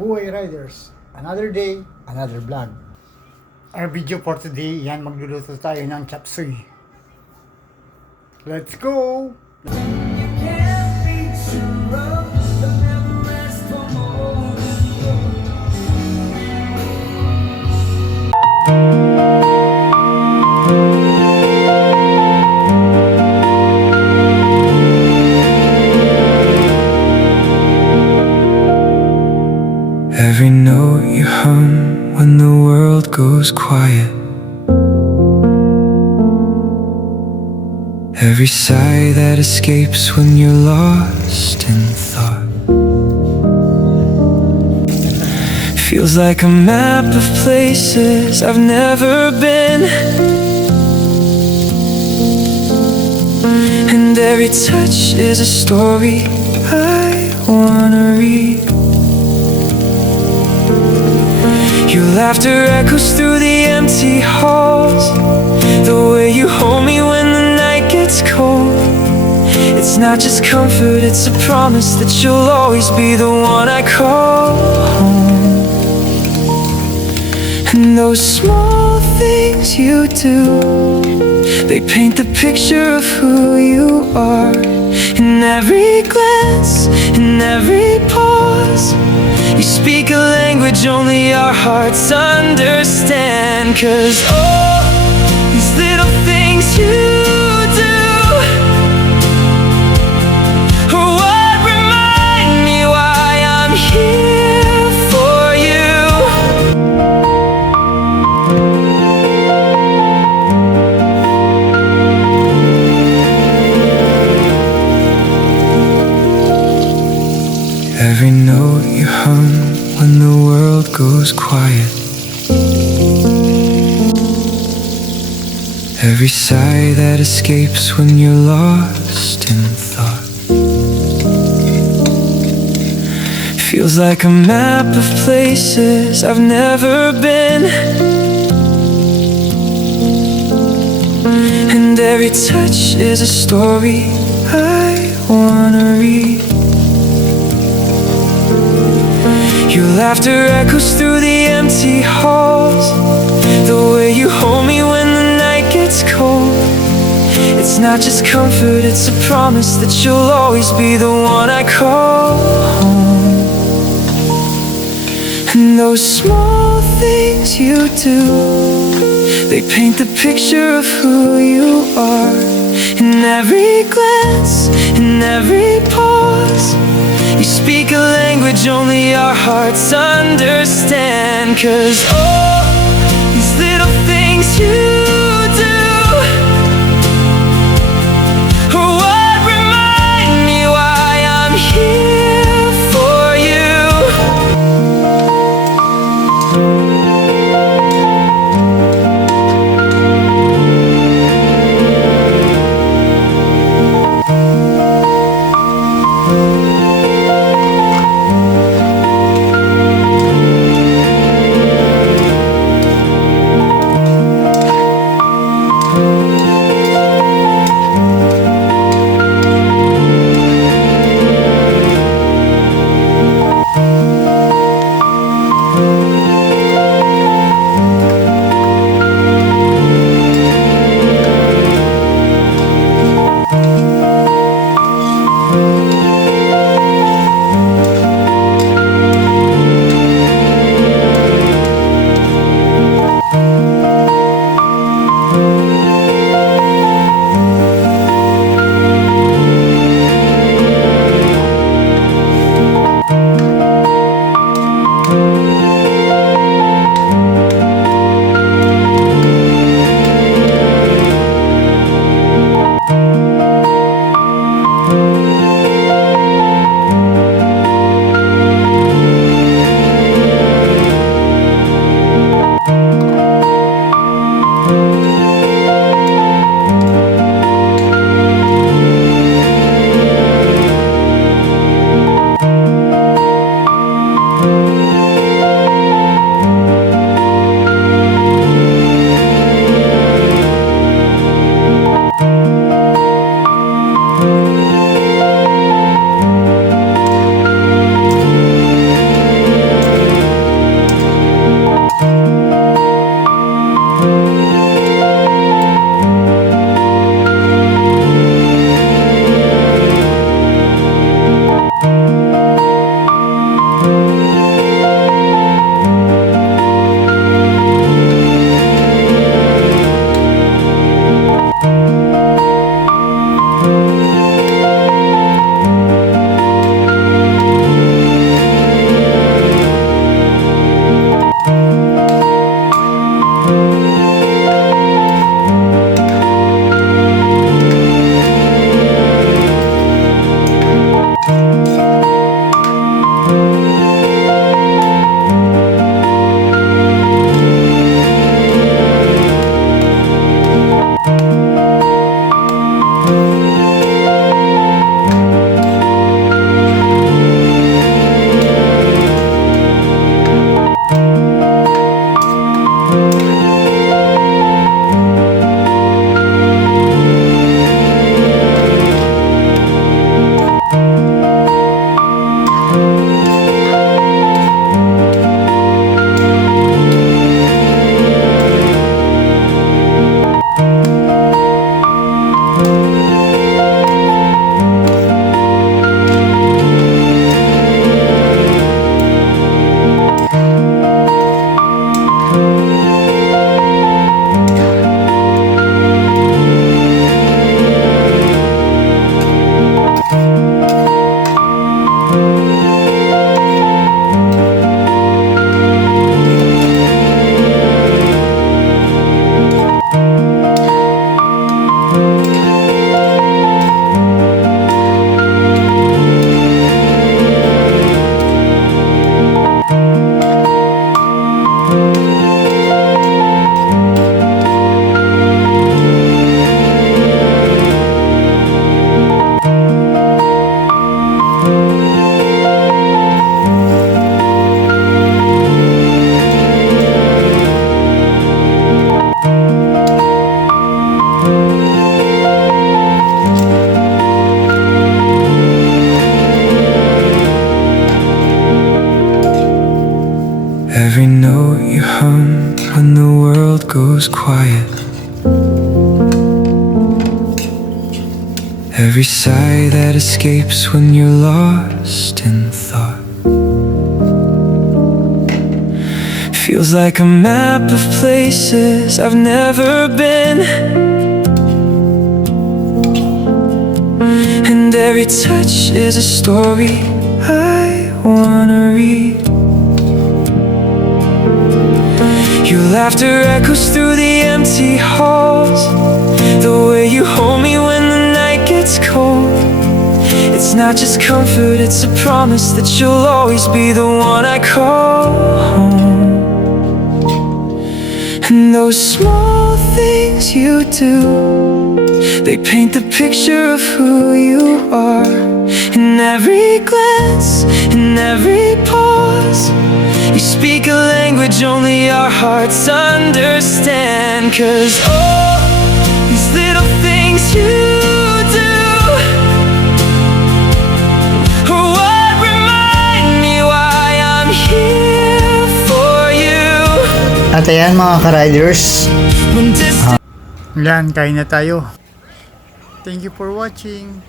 Buhay Riders. Another day, another vlog. Our video for today, yan, magluluto tayo ng chopsuey. Let's go! Every note you hum when the world goes quiet, every sigh that escapes when you're lost in thought, feels like a map of places I've never been. And every touch is a story I wanna read. Your laughter echoes through the empty halls, the way you hold me when the night gets cold. It's not just comfort, it's a promise that you'll always be the one I call home. And those small things you do, they paint the picture of who you are. In every glance, in every pause, you speak a language only our hearts understand. 'Cause all these little things you do are what remind me why I'm here for you. Every note you hum when the world goes quiet, every sigh that escapes when you're lost in thought, feels like a map of places I've never been. And every touch is a story I wanna read. Your laughter echoes through the empty halls, the way you hold me when the night gets cold. It's not just comfort, it's a promise that you'll always be the one I call home. And those small things you do, they paint the picture of who you are. In every glance, in every pause, you speak a language only our hearts understand. 'Cause all these little things you do are what remind me why I'm here for you. Every note you hum when the world goes quiet. Every sigh that escapes when you're lost in thought. Feels like a map of places I've never been. And every touch is a story I wanna read. Your laughter echoes through the empty halls. The way you hold me when the night gets cold. It's not just comfort, it's a promise that you'll always be the one I call home. And those small things you do, they paint the picture of who you are. In every glance, in every pause, you speak a language only our hearts understand. 'Cause all these little things you do are what remind me why I'm here for you. At ayan mga ka-riders, When distance yan, kain na tayo. Thank you for watching.